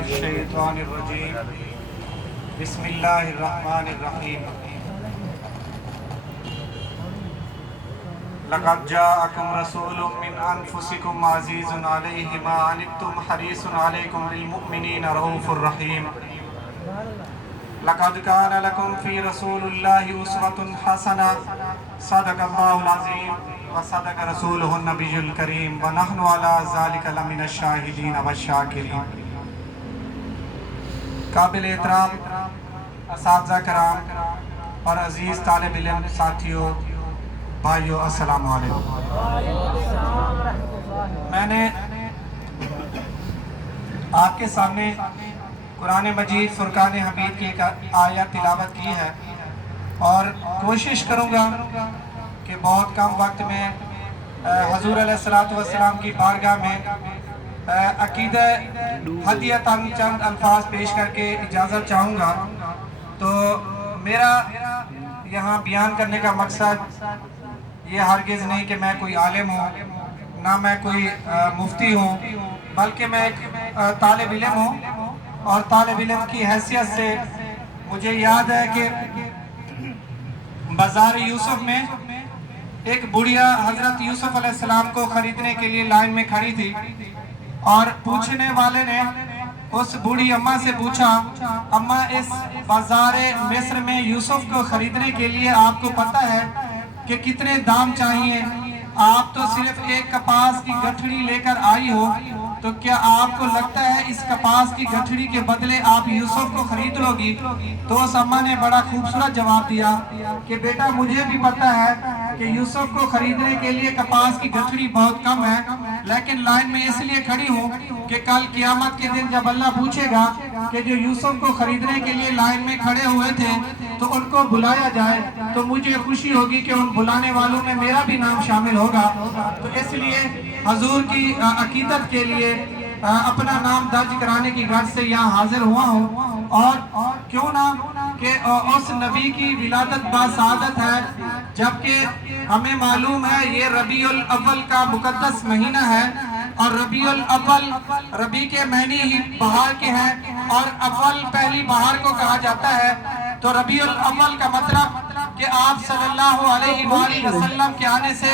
الشیطان الرجیم بسم اللہ الرحمن الرحیم لقد جاءکم رسول من انفسکم عزیز علیہ ما عنتم حریص علیکم بالمؤمنین رؤوف الرحیم لقد کان لکم فی رسول اللہ اسوۃ حسنہ صدق اللہ العظیم وصدق رسولہ النبی الکریم ونحن علی ذلک لمن الشاہدین والشاکرین۔ قابل احترام اساتذہ کرام اور عزیز طالب علم ساتھیوں بھائیوں، السلام علیکم۔ میں نے آپ کے سامنے قرآن مجید فرقان حمید کی ایک آیت تلاوت کی ہے اور کوشش کروں گا کہ بہت کم وقت میں حضور علیہ السلام کی بارگاہ میں عقیدہ ہدیتاً چند الفاظ پیش کر کے اجازت چاہوں گا۔ تو میرا یہاں بیان کرنے کا مقصد یہ ہرگز نہیں کہ میں کوئی عالم ہوں، نہ میں کوئی مفتی ہوں، بلکہ میں ایک طالب علم ہوں، اور طالب علم کی حیثیت سے مجھے یاد ہے کہ بازار یوسف میں ایک بڑھیا حضرت یوسف علیہ السلام کو خریدنے کے لیے لائن میں کھڑی تھی، اور پوچھنے والے نے اس بوڑھی اماں سے پوچھا، اماں اس بازار مصر میں یوسف کو خریدنے کے لیے آپ کو پتہ ہے کہ کتنے دام چاہیے؟ آپ تو صرف ایک کپاس کی گٹھڑی لے کر آئی ہو، تو کیا آپ کو لگتا ہے اس کپاس کی گٹھڑی کے بدلے آپ یوسف کو خرید لو گی؟ تو اس اماں نے بڑا خوبصورت جواب دیا کہ بیٹا مجھے بھی پتہ ہے کہ یوسف کو خریدنے کے لیے کپاس کی گٹھڑی بہت کم ہے، لیکن لائن میں اس لیے کھڑی ہوں کہ کل قیامت کے دن جب اللہ پوچھے گا کہ جو یوسف کو خریدنے کے لیے لائن میں کھڑے ہوئے تھے تو ان کو بلایا جائے، تو مجھے خوشی ہوگی کہ ان بلانے والوں میں میرا بھی نام شامل ہوگا۔ تو اس لیے حضور کی عقیدت کے لیے اپنا نام درج کرانے کی غرض سے یہاں حاضر ہوا ہوں، اور کیوں نہ کہ اس نبی کی ولادت باسعادت ہے، جبکہ ہمیں معلوم ہے یہ ربیع الاول کا مقدس مہینہ ہے، اور ربیع الاول ربیع کے معنی ہی بہار کے ہیں، اور اول پہلی بہار کو کہا جاتا ہے۔ تو ربیع الاول کا مطلب کہ آپ صلی اللہ علیہ وآلہ وسلم کے آنے سے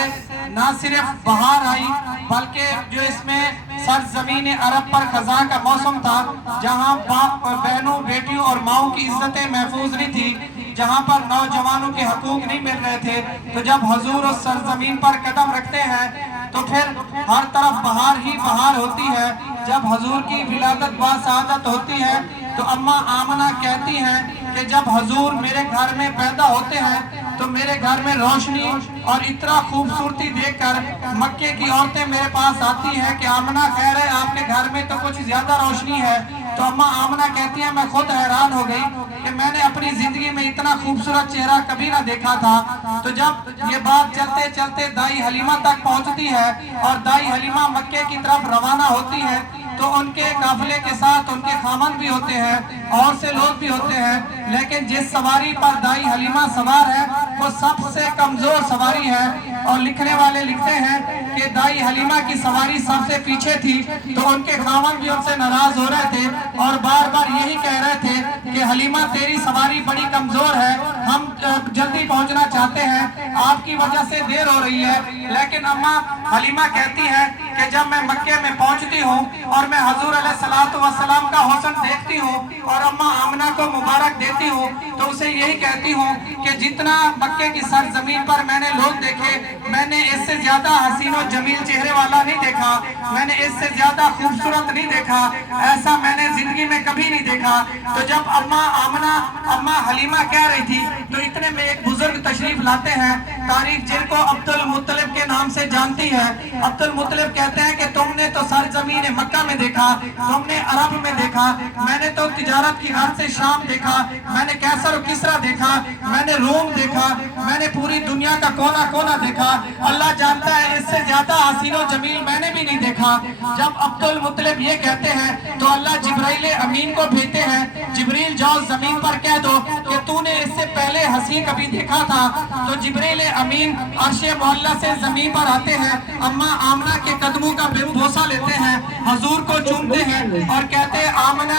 نہ صرف بہار آئی، بلکہ جو اس میں سرزمین عرب پر خزاں کا موسم تھا، جہاں باپ بہنوں بیٹیوں اور ماؤں کی عزتیں محفوظ نہیں تھی، جہاں پر نوجوانوں کے حقوق نہیں مل رہے تھے، تو جب حضور اس سرزمین پر قدم رکھتے ہیں تو پھر ہر طرف بہار ہی بہار ہوتی ہے۔ جب حضور کی ولادت باسعادت ہوتی ہے تو اماں آمنہ کہتی ہیں کہ جب حضور میرے گھر میں پیدا ہوتے ہیں تو میرے گھر میں روشنی اور اتنا خوبصورتی دیکھ کر مکے کی عورتیں میرے پاس آتی ہیں کہ آمنہ خیر ہے، آپ کے گھر میں تو کچھ زیادہ روشنی ہے۔ تو اماں آمنہ کہتی ہیں میں خود حیران ہو گئی کہ میں نے اپنی زندگی میں اتنا خوبصورت چہرہ کبھی نہ دیکھا تھا۔ تو جب یہ بات چلتے چلتے دائی حلیمہ تک پہنچتی ہے اور دائی حلیمہ مکے کی طرف روانہ ہوتی ہے، تو ان کے قافلے کے ساتھ ان کے خامن بھی ہوتے ہیں اور سے لوگ بھی ہوتے ہیں، لیکن جس سواری پر دائی حلیمہ سوار ہے وہ سب سے کمزور سواری ہے، اور لکھنے والے لکھتے ہیں کہ دائی حلیمہ کی سواری سب سے پیچھے تھی، تو ان کے خامن بھی ان سے ناراض ہو رہے تھے اور بار بار یہی کہہ رہے تھے کہ حلیمہ تیری سواری بڑی کمزور ہے، ہم جلدی پہنچنا چاہتے ہیں، آپ کی وجہ سے دیر ہو رہی ہے۔ لیکن اماں حلیمہ کہتی ہے کہ جب میں مکے میں پہنچتی ہوں اور میں حضور علیہ السلام کا حسن دیکھتی ہوں اور اماں آمنہ کو مبارک دیتی ہوں، تو اسے یہی کہتی ہوں کہ جتنا مکے کی سرزمین پر میں نے لوگ دیکھے، میں نے اس سے زیادہ حسین و جمیل چہرے والا نہیں دیکھا، میں نے اس سے زیادہ خوبصورت نہیں دیکھا، ایسا میں نے زندگی میں کبھی نہیں دیکھا۔ تو جب اماں حلیمہ کہہ رہی تھی تو اتنے میں ایک بزرگ تشریف لاتے ہیں، تاریخ جن کو عبد المطلب کے نام سے جانتی ہے۔ عبد المطلب کہتے ہیں کہ تم نے تو سرزمین مکہ میں دیکھا، تم نے عرب میں دیکھا، میں نے تو تجارت کی غرض سے شام دیکھا، میں نے کیسر و کسرا دیکھا، میں نے روم دیکھا، میں نے پوری دنیا کا کونا کونا دیکھا، اللہ جانتا ہے اس سے زیادہ حسین و جمیل میں نے بھی نہیں دیکھا۔ جب عبد المطلب یہ کہتے ہیں تو اللہ جبرائیل امین کو بھیجتے ہیں، جبریل جاؤ زمین پر کہہ دو کہ تو نے اس سے پہلے حسین کبھی دیکھا تھا۔ تو جبریل امین عرش معلیٰ سے زمین پر آتے ہیں، اماں آمنہ کے قدموں کا بوسہ لیتے ہیں، حضور کو چومتے ہیں اور کہتے ہیں آمنہ